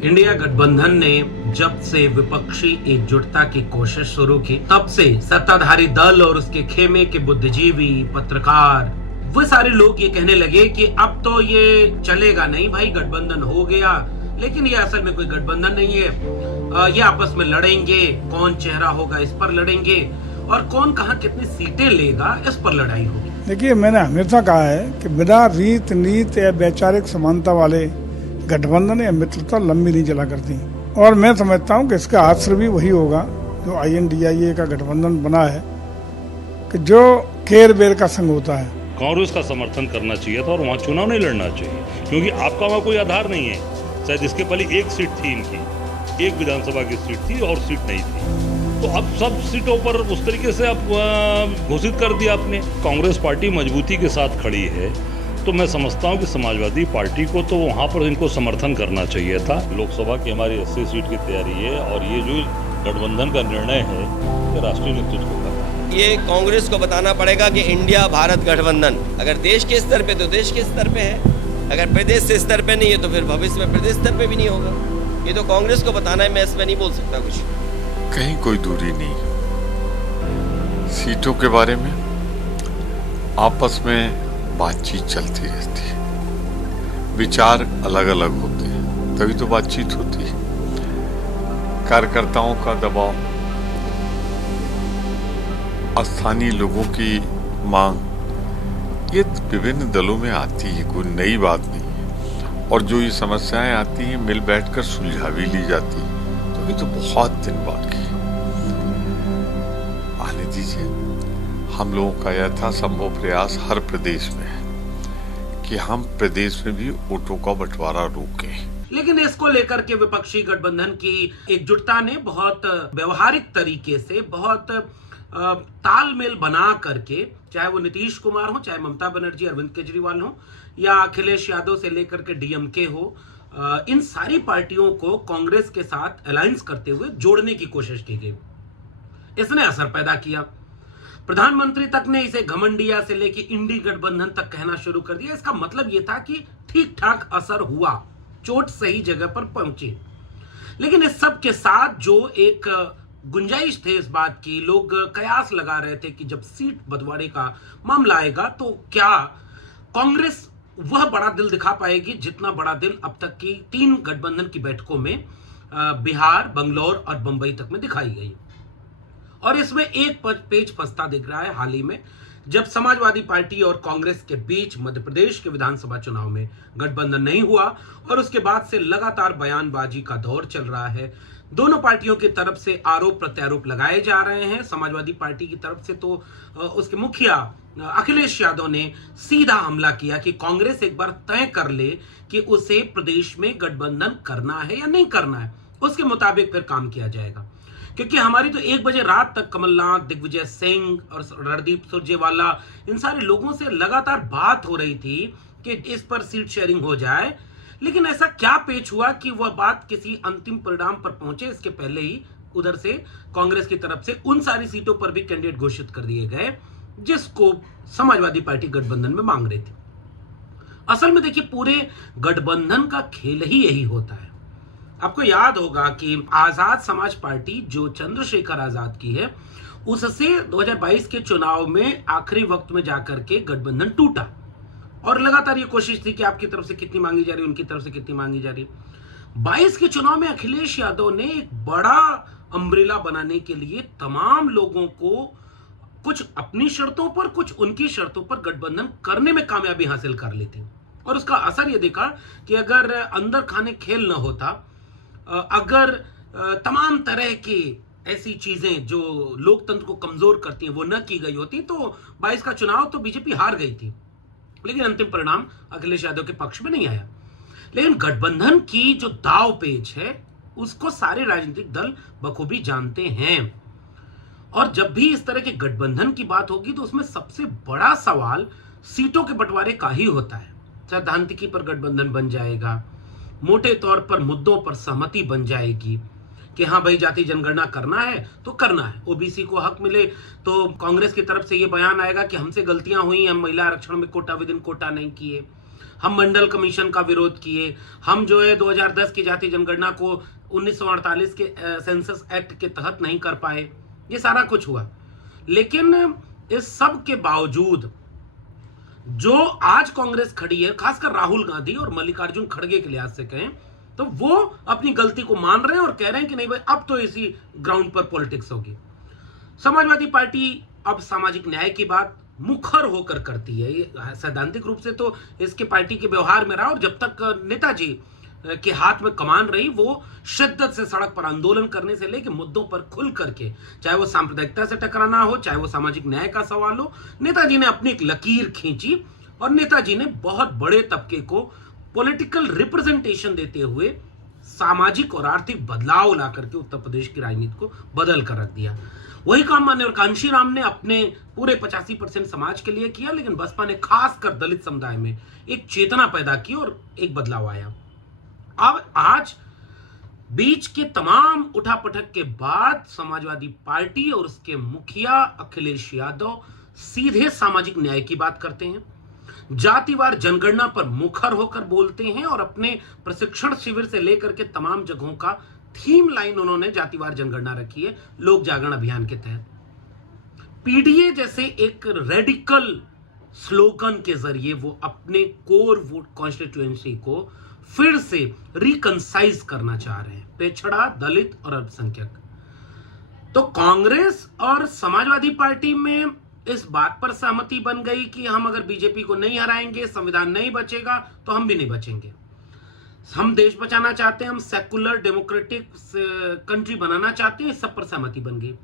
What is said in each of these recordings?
India गठबंधन ने जब से विपक्षी एकजुटता की कोशिश शुरू की, तब से सत्ताधारी दल और उसके खेमे के बुद्धिजीवी, पत्रकार, वो सारे लोग ये कहने लगे कि अब तो ये चलेगा नहीं भाई, गठबंधन हो गया। लेकिन ये असल में कोई गठबंधन नहीं है। ये आपस में लड़ेंगे, कौन चेहरा होगा इस पर लड़ेंगे, और कौन कहां कितनी सीटें लेगा इस पर लड़ाई होगी। देखिए, मैंने हमेशा कहा है कि बिना रीत नीत या वैचारिक समानता वाले गठबंधन या मित्रता लंबी नहीं चला करती। और मैं समझता हूँ कि इसका आश्रय भी वही होगा जो INDIA का गठबंधन बना है, कि जो केर बेर का संग होता है। कांग्रेस का समर्थन करना चाहिए था और वहाँ चुनाव नहीं लड़ना चाहिए, क्योंकि आपका वहाँ कोई आधार नहीं है। शायद इसके पहले एक सीट थी इनकी, एक विधानसभा की सीट थी और सीट नहीं थी, तो अब सब सीटों पर उस तरीके से आप घोषित कर दिया आपने। कांग्रेस पार्टी मजबूती के साथ खड़ी है, तो मैं समझता हूं कि समाजवादी पार्टी को तो वहां पर इनको समर्थन करना चाहिए था। लोकसभा की हमारी 80 सीट की तैयारी है और ये जो गठबंधन का निर्णय है ये राष्ट्रीय नेतृत्व को करना है। ये कांग्रेस को बताना पड़ेगा कि इंडिया भारत गठबंधन अगर देश के स्तर पे तो देश के स्तर पे है, अगर प्रदेश से स्तर पे नहीं है तो फिर भविष्य में प्रदेश स्तर पे भी नहीं होगा। ये तो कांग्रेस को बताना है, मैं इसमें नहीं बोल सकता कुछ। कहीं कोई दूरी नहीं। सीटों के बारे में आपस में बातचीत चलती रहती है, विचार अलग अलग होते हैं, तभी तो बातचीत होती है। कार्यकर्ताओं का दबाव, स्थानीय लोगों की मांग, ये विभिन्न दलों में आती है, कोई नई बात नहीं है। और जो ये समस्याएं आती हैं मिल बैठकर सुलझा भी ली जाती है, तो ये तो बहुत दिन बाकी आने दीजिए। हम लोगों का यथासंभव प्रयास हर प्रदेश में है कि हम प्रदेश में भी वोटों का बंटवारा रोकें। लेकिन इसको लेकर के विपक्षी गठबंधन की एकजुटता ने बहुत व्यवहारिक तरीके से, बहुत तालमेल बना करके, चाहे वो नीतीश कुमार हो, चाहे ममता बनर्जी, अरविंद केजरीवाल हो, या अखिलेश यादव से लेकर के DMK हो, इन सारी पार्टियों को कांग्रेस के साथ अलायंस करते हुए जोड़ने की कोशिश की गई। इसने असर पैदा किया। प्रधानमंत्री तक ने इसे घमंडिया से लेकर इंडी गठबंधन तक कहना शुरू कर दिया। इसका मतलब यह था कि ठीक ठाक असर हुआ, चोट सही जगह पर पहुंची। लेकिन इस सब के साथ जो एक गुंजाइश थे इस बात की, लोग कयास लगा रहे थे कि जब सीट बंटवारे का मामला आएगा तो क्या कांग्रेस वह बड़ा दिल दिखा पाएगी जितना बड़ा दिल अब तक की 3 गठबंधन की बैठकों में बिहार, बंगलौर और बंबई तक में दिखाई गई। और इसमें एक पेच फंसता दिख रहा है हाल ही में, जब समाजवादी पार्टी और कांग्रेस के बीच मध्य प्रदेश के विधानसभा चुनाव में गठबंधन नहीं हुआ और उसके बाद से लगातार बयानबाजी का दौर चल रहा है। दोनों पार्टियों की तरफ से आरोप प्रत्यारोप लगाए जा रहे हैं। समाजवादी पार्टी की तरफ से तो उसके मुखिया अखिलेश यादव ने सीधा हमला किया कि कांग्रेस एक बार तय कर ले कि उसे प्रदेश में गठबंधन करना है या नहीं करना है, उसके मुताबिक फिर काम किया जाएगा। क्योंकि हमारी तो 1 बजे रात तक कमलनाथ, दिग्विजय सिंह और रणदीप सुरजेवाला, इन सारे लोगों से लगातार बात हो रही थी कि इस पर सीट शेयरिंग हो जाए। लेकिन ऐसा क्या पेच हुआ कि वह बात किसी अंतिम परिणाम पर पहुंचे, इसके पहले ही उधर से कांग्रेस की तरफ से उन सारी सीटों पर भी कैंडिडेट घोषित कर दिए गए जिसको समाजवादी पार्टी गठबंधन में मांग रही थी। असल में देखिए, पूरे गठबंधन का खेल ही यही होता है। आपको याद होगा कि आजाद समाज पार्टी जो चंद्रशेखर आजाद की है, उससे 2022 के चुनाव में आखिरी वक्त में जाकर के गठबंधन टूटा और लगातार ये कोशिश थी कि आपकी तरफ से कितनी मांगी जा रही है, उनकी तरफ से कितनी मांगी जा रही है। 22 के चुनाव में अखिलेश यादव ने एक बड़ा अम्ब्रेला बनाने के लिए तमाम लोगों को कुछ अपनी शर्तों पर, कुछ उनकी शर्तों पर गठबंधन करने में कामयाबी हासिल कर ली थी। और उसका असर यह देखा कि अगर अंदर खाने खेल न होता, अगर तमाम तरह की ऐसी चीजें जो लोकतंत्र को कमजोर करती हैं वो न की गई होती, तो 22 का चुनाव तो बीजेपी हार गई थी। लेकिन अंतिम परिणाम अखिलेश यादव के पक्ष में नहीं आया। लेकिन गठबंधन की जो दाव पेच है उसको सारे राजनीतिक दल बखूबी जानते हैं। और जब भी इस तरह के गठबंधन की बात होगी तो उसमें सबसे बड़ा सवाल सीटों के बंटवारे का ही होता है। सैद्धांतिकी पर गठबंधन बन जाएगा, मोटे तौर पर मुद्दों पर सहमति बन जाएगी कि हाँ भाई, जाति जनगणना करना है तो करना है, ओबीसी को हक मिले, तो कांग्रेस की तरफ से यह बयान आएगा कि हमसे गलतियां हुई, हम महिला आरक्षण में कोटा विद इन कोटा नहीं किए। हम मंडल कमीशन का विरोध किए, हम जो है 2010 की जातीय जनगणना को 1948 के सेंसस एक्ट के तहत नहीं कर पाए, ये सारा कुछ हुआ। लेकिन इस सब के बावजूद जो आज कांग्रेस खड़ी है, खासकर राहुल गांधी और मल्लिकार्जुन खड़गे के लिहाज से कहें तो वो अपनी गलती को मान रहे हैं और कह रहे हैं कि नहीं भाई अब तो इसी ग्राउंड पर पॉलिटिक्स होगी। समाजवादी पार्टी अब सामाजिक न्याय की बात मुखर होकर करती है। ये सैद्धांतिक रूप से तो इसके पार्टी के व्यवहार में रहा, और जब तक नेताजी के हाथ में कमान रही वो शिद्दत से सड़क पर आंदोलन करने से लेकर मुद्दों पर खुल करके, चाहे वो सांप्रदायिकता से टकराना हो, चाहे वो सामाजिक न्याय का सवाल हो, नेताजी ने अपनी एक लकीर खींची और नेताजी ने बहुत बड़े तबके को पॉलिटिकल रिप्रेजेंटेशन देते हुए सामाजिक और आर्थिक बदलाव ला करके उत्तर प्रदेश की राजनीति को बदल कर रख दिया। वही काम माननीय कांशी राम ने अपने पूरे 85% समाज के लिए किया, लेकिन बसपा ने खासकर दलित समुदाय में एक चेतना पैदा की और एक बदलाव आया। अब आज बीच के तमाम उठापटक के बाद समाजवादी पार्टी और उसके मुखिया अखिलेश यादव सीधे सामाजिक न्याय की बात करते हैं, जातिवार जनगणना पर मुखर होकर बोलते हैं और अपने प्रशिक्षण शिविर से लेकर के तमाम जगहों का थीम लाइन उन्होंने जातिवार जनगणना रखी है लोक जागरण अभियान के तहत। पीडीए जैसे एक रेडिकल स्लोगन के जरिए वो अपने कोर वोट कॉन्स्टिट्यूएंसी को फिर से रिकंसाइज करना चाह रहे हैं, पिछड़ा, दलित और अल्पसंख्यक। तो कांग्रेस और समाजवादी पार्टी में इस बात पर सहमति बन गई कि हम अगर बीजेपी को नहीं हराएंगे, संविधान नहीं बचेगा, तो हम भी नहीं बचेंगे। हम देश बचाना चाहते हैं, हम सेकुलर डेमोक्रेटिक कंट्री बनाना चाहते हैं, इस सब पर सहमति बन गई।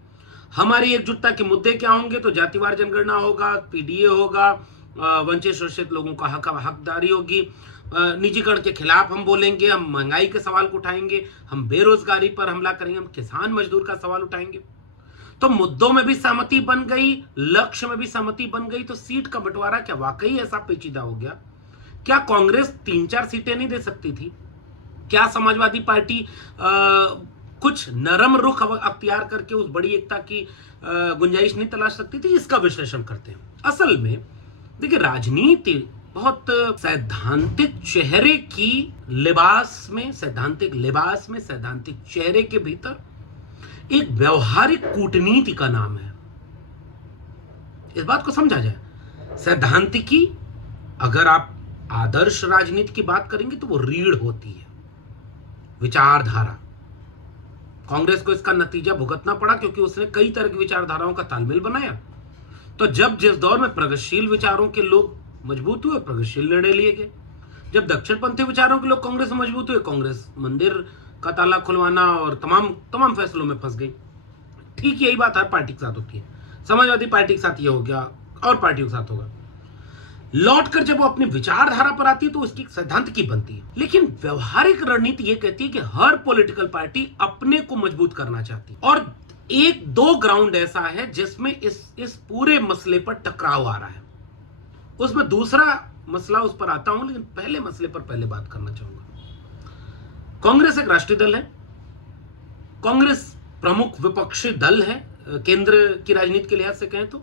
हमारी एकजुटता के मुद्दे क्या होंगे? तो जातिवार जनगणना होगा, पीडीए होगा, वंचित शोषित लोगों का हकदारी होगी, निजीकरण के खिलाफ हम बोलेंगे, हम महंगाई के सवाल को उठाएंगे, हम बेरोजगारी पर हमला करेंगे, हम किसान मजदूर का सवाल उठाएंगे। तो मुद्दों में भी सहमति बन गई, लक्ष्य में भी सहमति बन गई। तो सीट का बंटवारा क्या वाकई ऐसा पेचीदा हो गया? क्या कांग्रेस 3-4 सीटें नहीं दे सकती थी? क्या समाजवादी पार्टी कुछ नरम रुख अख्तियार करके उस बड़ी एकता की गुंजाइश नहीं तलाश सकती थी? इसका विश्लेषण करते हैं। असल में देखिए, राजनीति बहुत सैद्धांतिक चेहरे की लिबास में, सैद्धांतिक चेहरे के भीतर एक व्यवहारिक कूटनीति का नाम है। इस बात को समझा जाए। सैद्धांतिकी, अगर आप आदर्श राजनीति की बात करेंगे तो वो रीढ़ होती है, विचारधारा। कांग्रेस को इसका नतीजा भुगतना पड़ा क्योंकि उसने कई तरह की विचारधाराओं का तालमेल बनाया। तो जब जिस दौर में प्रगतिशील विचारों के लोग मजबूत हुए, प्रगतिशील निर्णय लिए गए। जब दक्षिणपंथी विचारों के लोग कांग्रेस में मजबूत हुए, कांग्रेस मंदिर का ताला खुलवाना और तमाम फैसलों में फंस गई। ठीक यही बात हर पार्टी के साथ होती है। समाजवादी पार्टी के साथ ये हो गया और पार्टियों के साथ होगा। लौटकर जब वो अपनी विचारधारा पर आती है तो उसकी सिद्धांत की बनती है। लेकिन व्यवहारिक रणनीति ये कहती है कि हर पॉलिटिकल पार्टी अपने को मजबूत करना चाहती है, और 1-2 ग्राउंड ऐसा है जिसमें इस पूरे मसले पर टकराव आ रहा है। उसमें दूसरा मसला उस पर आता हूं, लेकिन पहले मसले पर पहले बात करना चाहूंगा। कांग्रेस एक राष्ट्रीय दल है, कांग्रेस प्रमुख विपक्षी दल है केंद्र की राजनीति के लिहाज से कहें तो।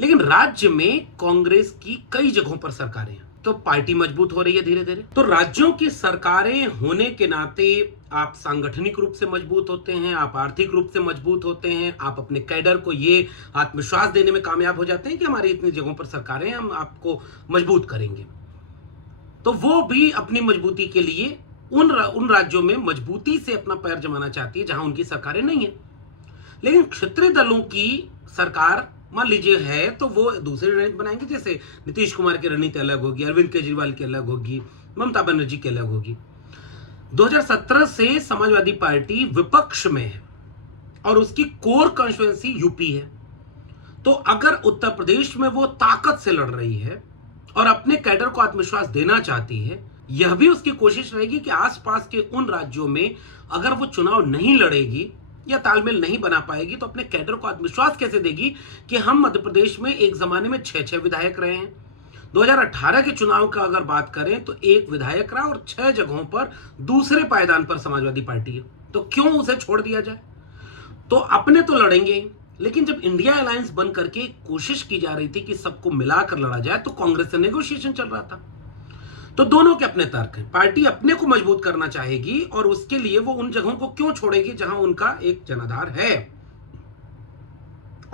लेकिन राज्य में कांग्रेस की कई जगहों पर सरकारें हैं, तो पार्टी मजबूत हो रही है धीरे धीरे। तो राज्यों की सरकारें होने के नाते आप सांगठनिक रूप से मजबूत होते हैं, आप आर्थिक रूप से मजबूत होते हैं, आप अपने कैडर को ये आत्मविश्वास देने में कामयाब हो जाते हैं कि हमारी इतनी जगहों पर सरकारें, हम आपको मजबूत करेंगे। तो वो भी अपनी मजबूती के लिए उन राज्यों में मजबूती से अपना पैर जमाना चाहती है जहां उनकी सरकारें नहीं है। लेकिन क्षेत्रीय दलों की सरकार मान लीजिए है, तो वो दूसरी रणनीति बनाएंगे। जैसे नीतीश कुमार की रणनीति अलग होगी, अरविंद केजरीवाल की अलग होगी, ममता बनर्जी की अलग होगी। 2017 से समाजवादी पार्टी विपक्ष में है और उसकी कोर कॉन्स्टिट्यूएंसी यूपी है। तो अगर उत्तर प्रदेश में वो ताकत से लड़ रही है और अपने कैडर को आत्मविश्वास देना चाहती है, यह भी उसकी कोशिश रहेगी कि आसपास के उन राज्यों में अगर वो चुनाव नहीं लड़ेगी या तालमेल नहीं बना पाएगी तो अपने कैडर को आत्मविश्वास कैसे देगी कि हम मध्य प्रदेश में एक जमाने में 6 विधायक रहे हैं। 2018 के चुनाव का अगर बात करें तो 1 विधायक रहा और 6 जगहों पर दूसरे पायदान पर समाजवादी पार्टी है, तो क्यों उसे छोड़ दिया जाए? तो अपने तो लड़ेंगे, लेकिन जब इंडिया अलायंस बन करके कोशिश की जा रही थी कि सबको मिलाकर लड़ा जाए, तो कांग्रेस से नेगोशिएशन चल रहा था। तो दोनों के अपने तर्क हैं। पार्टी अपने को मजबूत करना चाहेगी और उसके लिए वो उन जगहों को क्यों छोड़ेगी जहां उनका एक जनाधार है,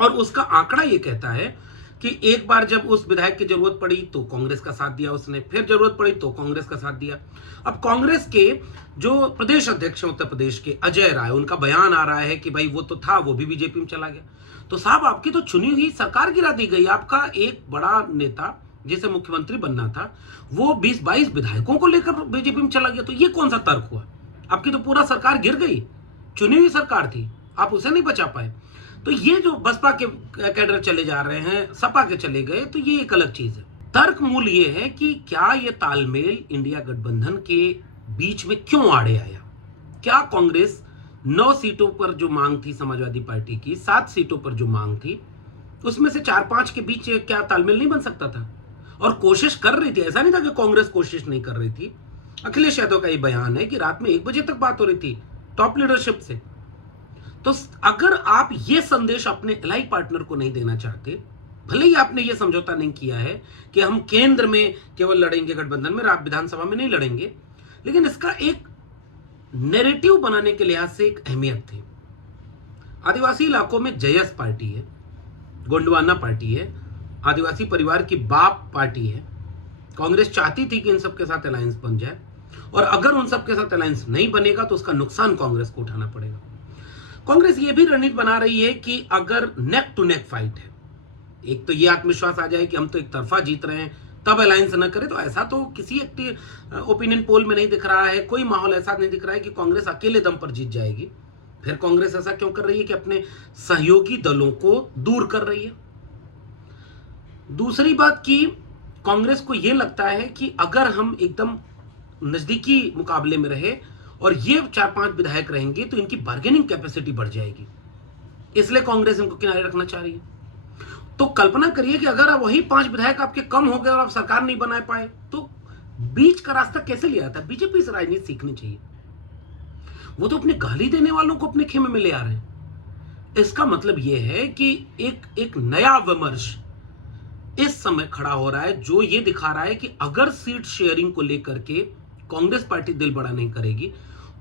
और उसका आंकड़ा ये कहता है कि एक बार जब उस विधायक की जरूरत पड़ी तो कांग्रेस का साथ दिया उसने, फिर जरूरत पड़ी तो कांग्रेस का साथ दिया। अब कांग्रेस के जो प्रदेश अध्यक्ष उत्तर प्रदेश के अजय राय, उनका बयान आ रहा है कि भाई वो तो था, वो भी बीजेपी में चला गया। तो साहब आपकी तो चुनी हुई सरकार गिरा दी गई। आपका एक बड़ा नेता जिसे मुख्यमंत्री बनना था वो 20-22 विधायकों को लेकर बीजेपी में चला गया। तो ये कौन सा तर्क हुआ? आपकी तो पूरा सरकार गिर गई, चुनी हुई सरकार थी, आप उसे नहीं बचा पाए। तो ये जो बसपा के कैडर चले जा रहे हैं, सपा के चले गए, तो ये एक अलग चीज है। तर्क मूल ये है कि क्या ये तालमेल इंडिया गठबंधन के बीच में क्यों आड़े आया? क्या कांग्रेस 9 सीटों पर जो मांग थी समाजवादी पार्टी की, 7 सीटों पर जो मांग थी, उसमें से 4-5 के बीच क्या तालमेल नहीं बन सकता था? और कोशिश कर रही थी, ऐसा नहीं था कि कांग्रेस कोशिश नहीं कर रही थी। अखिलेश यादव का ये बयान है कि रात में 1 बजे तक बात हो रही थी टॉप लीडरशिप से। तो अगर आप ये संदेश अपने एलाई पार्टनर को नहीं देना चाहते, भले ही आपने ये समझौता नहीं किया है कि हम केंद्र में केवल लड़ेंगे गठबंधन में, आप विधानसभा में नहीं लड़ेंगे, लेकिन इसका एक नैरेटिव बनाने के लिहाज से एक अहमियत थी। आदिवासी इलाकों में जयस पार्टी है, गोंडवाना पार्टी है, आदिवासी परिवार की बाप पार्टी है। कांग्रेस चाहती थी कि इन सबके साथ अलायंस बन जाए, और अगर उन सबके साथ अलायंस नहीं बनेगा तो उसका नुकसान कांग्रेस को उठाना पड़ेगा। कांग्रेस ये भी रणनीति बना रही है कि अगर नेक टू नेक फाइट है, एक तो ये आत्मविश्वास आ जाए कि हम तो एक तरफा जीत रहे हैं, तब अलायंस न करे, तो ऐसा तो किसी एक ओपिनियन पोल में नहीं दिख रहा है, कोई माहौल ऐसा नहीं दिख रहा है कि कांग्रेस अकेले दम पर जीत जाएगी। फिर कांग्रेस ऐसा क्यों कर रही है कि अपने सहयोगी दलों को दूर कर रही है? दूसरी बात कि कांग्रेस को यह लगता है कि अगर हम एकदम नजदीकी मुकाबले में रहे और ये 4-5 विधायक रहेंगे तो इनकी बार्गेनिंग कैपेसिटी बढ़ जाएगी, इसलिए कांग्रेस इनको किनारे रखना चाह रही है। तो कल्पना करिए कि अगर वही 5 विधायक आपके कम हो गए और आप सरकार नहीं बना पाए, तो बीच का रास्ता कैसे लिया था? बीजेपी से राजनीति सीखनी चाहिए। वो तो अपने गाली देने वालों को अपने खेमे में ले आ रहे हैं। इसका मतलब यह है कि एक नया विमर्श इस समय खड़ा हो रहा है, जो ये दिखा रहा है कि अगर सीट शेयरिंग को लेकर के कांग्रेस पार्टी दिल बड़ा नहीं करेगी,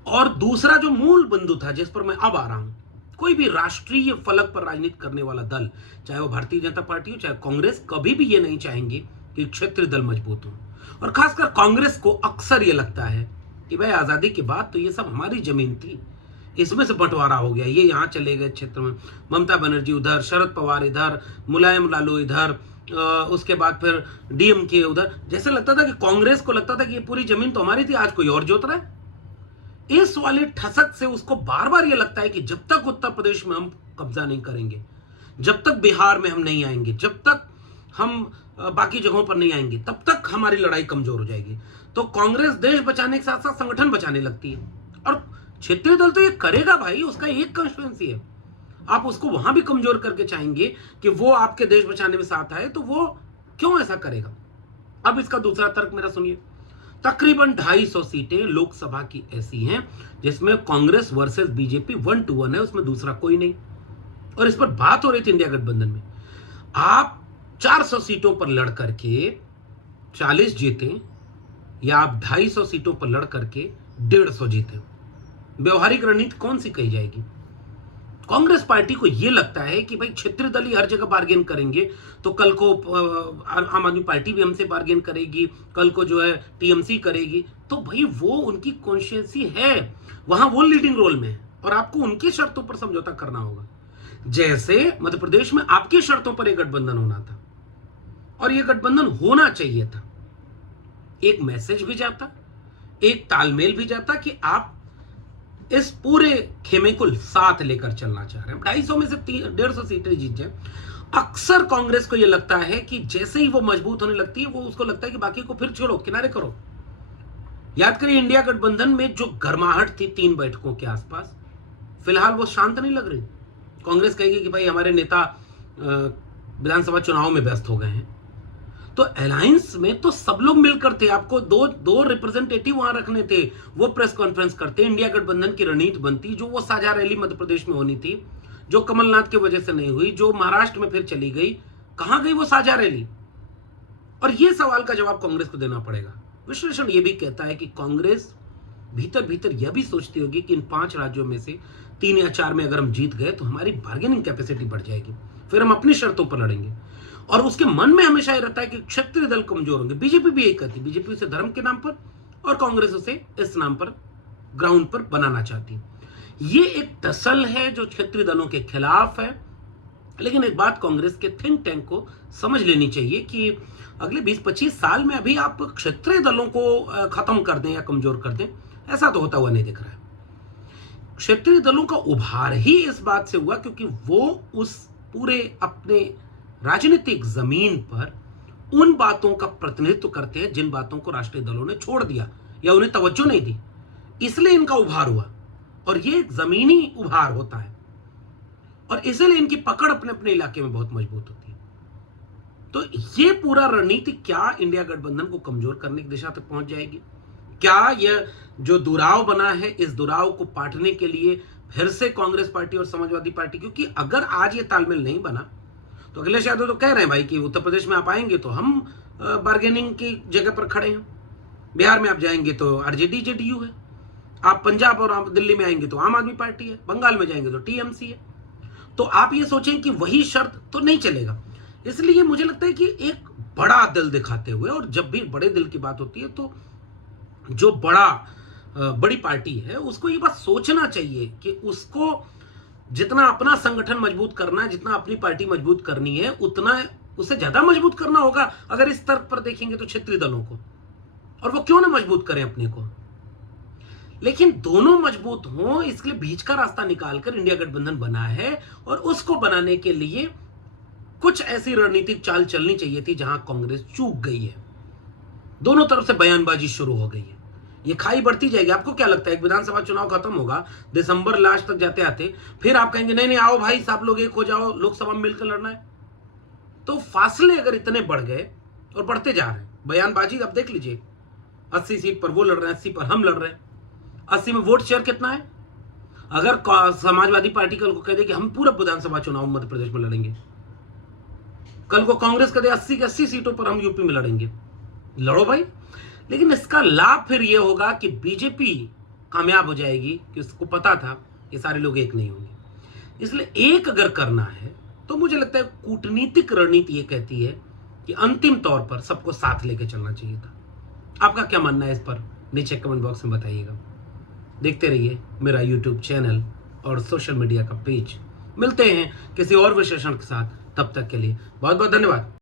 और दूसरा जो मूल बिंदु था जिस पर मैं अब आ रहा हूं, कोई भी राष्ट्रीय फलक पर राजनीति करने वाला दल, चाहे वो भारतीय जनता पार्टी हो चाहे कांग्रेस, कभी भी ये नहीं चाहेंगे कि क्षेत्रीय दल मजबूत हो। और खासकर कांग्रेस को अक्सर ये लगता है कि भाई आजादी के बाद तो ये सब हमारी जमीन थी, इसमें से बंटवारा हो गया, ये यहाँ चले गए क्षेत्र में, ममता बनर्जी उधर, शरद पवार इधर, मुलायम लालू इधर, उसके बाद फिर डीएमके उधर। जैसे लगता था कि कांग्रेस को लगता था कि ये पूरी जमीन तो हमारी थी, आज कोई और जोत रहा है। इस वाले ठसक से उसको बार बार ये लगता है कि जब तक उत्तर प्रदेश में हम कब्जा नहीं करेंगे, जब तक बिहार में हम नहीं आएंगे, जब तक हम बाकी जगहों पर नहीं आएंगे, तब तक हमारी लड़ाई कमजोर हो जाएगी। तो कांग्रेस देश बचाने के साथ साथ संगठन बचाने लगती है, और क्षेत्रीय दल तो ये करेगा भाई, उसका एक कंस्टिट्यूएंसी है, आप उसको वहां भी कमजोर करके चाहेंगे कि वो आपके देश बचाने में साथ आए, तो वो क्यों ऐसा करेगा? अब इसका दूसरा तर्क मेरा सुनिए। तकरीबन 250 सीटें लोकसभा की ऐसी हैं जिसमें कांग्रेस वर्सेस बीजेपी 1 to 1 है, उसमें दूसरा कोई नहीं। और इस पर बात हो रही थी इंडिया गठबंधन में, आप 400 सीटों पर लड़ करके 40 जीते, या आप 250 सीटों पर लड़ करके 150 जीते। व्यवहारिक रणनीति कौन सी कही जाएगी? कांग्रेस पार्टी को यह लगता है कि भाई क्षेत्रीय दल ही हर जगह बार्गेन करेंगे, तो कल को आम आदमी पार्टी भी हमसे बार्गेन करेगी, कल को जो है टीएमसी करेगी। तो भाई वो उनकी कॉन्स्टिट्यूएंसी है, वहां वो लीडिंग रोल में है, और आपको उनकी शर्तों पर समझौता करना होगा। जैसे मध्य प्रदेश में आपकी शर्तों पर एक गठबंधन होना था, और यह गठबंधन होना चाहिए था। एक मैसेज भी जाता, एक तालमेल भी जाता कि आप इस पूरे खेमे को साथ लेकर चलना चाह रहे हैं। 250 में से 150 सीटें जीत जाए। अक्सर कांग्रेस को यह लगता है कि जैसे ही वो मजबूत होने लगती है, वो उसको लगता है कि बाकी को फिर छोड़ो, किनारे करो। याद करिए इंडिया गठबंधन में जो गर्माहट थी 3 बैठकों के आसपास, फिलहाल वो शांत नहीं लग रही। कांग्रेस कहेगी कि भाई हमारे नेता विधानसभा चुनाव में व्यस्त हो गए हैं। तो अलायंस में तो सब लोग मिलकर थे, आपको दो रिप्रेजेंटेटिव वहां रखने थे, वो प्रेस कॉन्फ्रेंस करते, इंडिया गठबंधन की रणनीति बनती, जो वो साझा रैली मध्य प्रदेश में होनी थी, जो कमलनाथ की वजह से नहीं हुई, जो महाराष्ट्र में फिर चली गई। कहां गई वो साझा रैली? और ये सवाल का जवाब कांग्रेस को देना पड़ेगा। विश्लेषण ये भी कहता है कि कांग्रेस भीतर भीतर यह भी सोचती होगी कि इन 5 राज्यों में से 3 या 4 में अगर हम जीत गए तो हमारी बार्गेनिंग कैपेसिटी बढ़ जाएगी, फिर हम अपनी शर्तों पर लड़ेंगे। और उसके मन में हमेशा ये रहता है कि क्षेत्रीय दल कमजोर होंगे। बीजेपी भी यही कहती, बीजेपी उसे धर्म के नाम पर और कांग्रेस उसे इस नाम पर ग्राउंड पर बनाना चाहती। ये एक टसल है जो क्षेत्रीय दलों के खिलाफ है। लेकिन एक बात कांग्रेस के थिंक टैंक को समझ लेनी चाहिए कि अगले 20-25 साल में अभी आप क्षेत्रीय दलों को खत्म कर दें या कमजोर कर दें, ऐसा तो होता हुआ नहीं दिख रहा है। क्षेत्रीय दलों का उभार ही इस बात से हुआ क्योंकि वो उस पूरे अपने राजनीतिक जमीन पर उन बातों का प्रतिनिधित्व करते हैं जिन बातों को राष्ट्रीय दलों ने छोड़ दिया या उन्हें तवज्जो नहीं दी, इसलिए इनका उभार हुआ। और ये एक जमीनी उभार होता है और इसलिए इनकी पकड़ अपने अपने इलाके में बहुत मजबूत होती है। तो ये पूरा रणनीति क्या इंडिया गठबंधन को कमजोर करने की दिशा तक पहुंच जाएगी? क्या यह जो दुराव बना है, इस दुराव को पाटने के लिए फिर से कांग्रेस पार्टी और समाजवादी पार्टी, क्योंकि अगर आज ये तालमेल नहीं बना तो अखिलेश यादव तो कह रहे हैं भाई कि उत्तर प्रदेश में आप आएंगे तो हम बार्गेनिंग की जगह पर खड़े हैं, बिहार में आप जाएंगे तो आरजेडी जेडीयू है, आप पंजाब और आप दिल्ली में आएंगे तो आम आदमी पार्टी है, बंगाल में जाएंगे तो टीएमसी है। तो आप ये सोचें कि वही शर्त तो नहीं चलेगा। इसलिए मुझे लगता है कि एक बड़ा दिल दिखाते हुए, और जब भी बड़े दिल की बात होती है तो जो बड़ी पार्टी है उसको ये बात सोचना चाहिए कि उसको जितना अपना संगठन मजबूत करना है, जितना अपनी पार्टी मजबूत करनी है, उतना उसे ज्यादा मजबूत करना होगा। अगर इस तर्क पर देखेंगे तो क्षेत्रीय दलों को, और वो क्यों ना मजबूत करें अपने को, लेकिन दोनों मजबूत हों इसके लिए बीच का रास्ता निकालकर इंडिया गठबंधन बना है। और उसको बनाने के लिए कुछ ऐसी रणनीतिक चाल चलनी चाहिए थी जहां कांग्रेस चूक गई है। दोनों तरफ से बयानबाजी शुरू हो गई है, ये खाई बढ़ती जाएगी। आपको क्या लगता है एक विधानसभा चुनाव खत्म होगा दिसंबर लास्ट तक जाते आते, फिर आप कहेंगे नहीं नहीं आओ भाई सब लोग एक हो जाओ, लोकसभा में मिलकर लड़ना है? तो फासले अगर इतने बढ़ गए और बढ़ते जा रहे हैं, बयानबाजी अब देख लीजिए, 80 सीट पर वो लड़ रहे हैं, 80 पर हम लड़ रहे हैं, 80 में वोट शेयर कितना है? अगर समाजवादी पार्टी कल को कह दे कि हम पूरा विधानसभा चुनाव मध्य प्रदेश में लड़ेंगे, कल को कांग्रेस कह दे 80 की 80 सीटों पर हम यूपी में लड़ेंगे, लड़ो भाई। लेकिन इसका लाभ फिर यह होगा कि बीजेपी कामयाब हो जाएगी कि उसको पता था कि सारे लोग एक नहीं होंगे। इसलिए एक अगर करना है तो मुझे लगता है कूटनीतिक रणनीति ये कहती है कि अंतिम तौर पर सबको साथ लेके चलना चाहिए था। आपका क्या मानना है इस पर? नीचे कमेंट बॉक्स में बताइएगा। देखते रहिए मेरा यूट्यूब चैनल और सोशल मीडिया का पेज। मिलते हैं किसी और विशेषण के साथ, तब तक के लिए बहुत बहुत धन्यवाद।